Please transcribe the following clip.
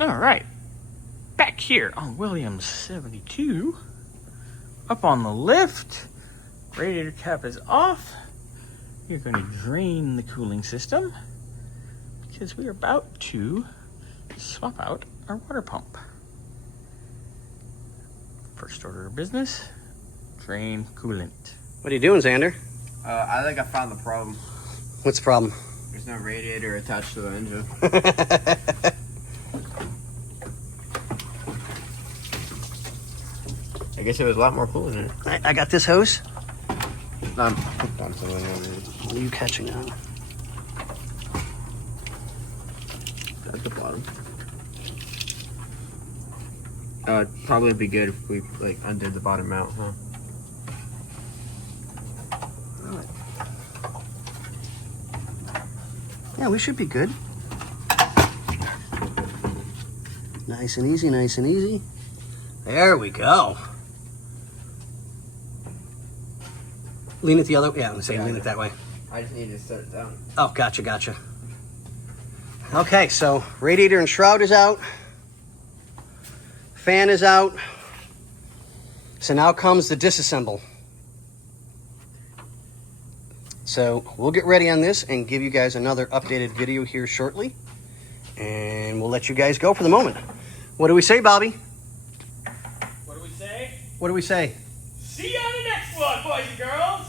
All right, back here on Williams 72, up on the lift, radiator cap is off. You're going to drain the cooling system because we are about to swap out our water pump. First order of business, drain coolant. What are you doing, Xander? I think I found the problem. What's the problem? There's no radiator attached to the engine. I guess it was a lot more coolant in it. I got this hose. I'm hooked on something over here. What are you catching on? At the bottom. It'd probably be good if we like undid the bottom mount, huh? Yeah, we should be good. Nice and easy, nice and easy. There we go. Lean it the other way. Yeah, I'm saying lean it that way. I just need to set it down. Oh, gotcha. Okay, so radiator and shroud is out. Fan is out. So now comes the disassemble. So we'll get ready on this and give you guys another updated video here shortly. And we'll let you guys go for the moment. What do we say, Bobby? What do we say? What do we say? See you on the next one, boys and girls.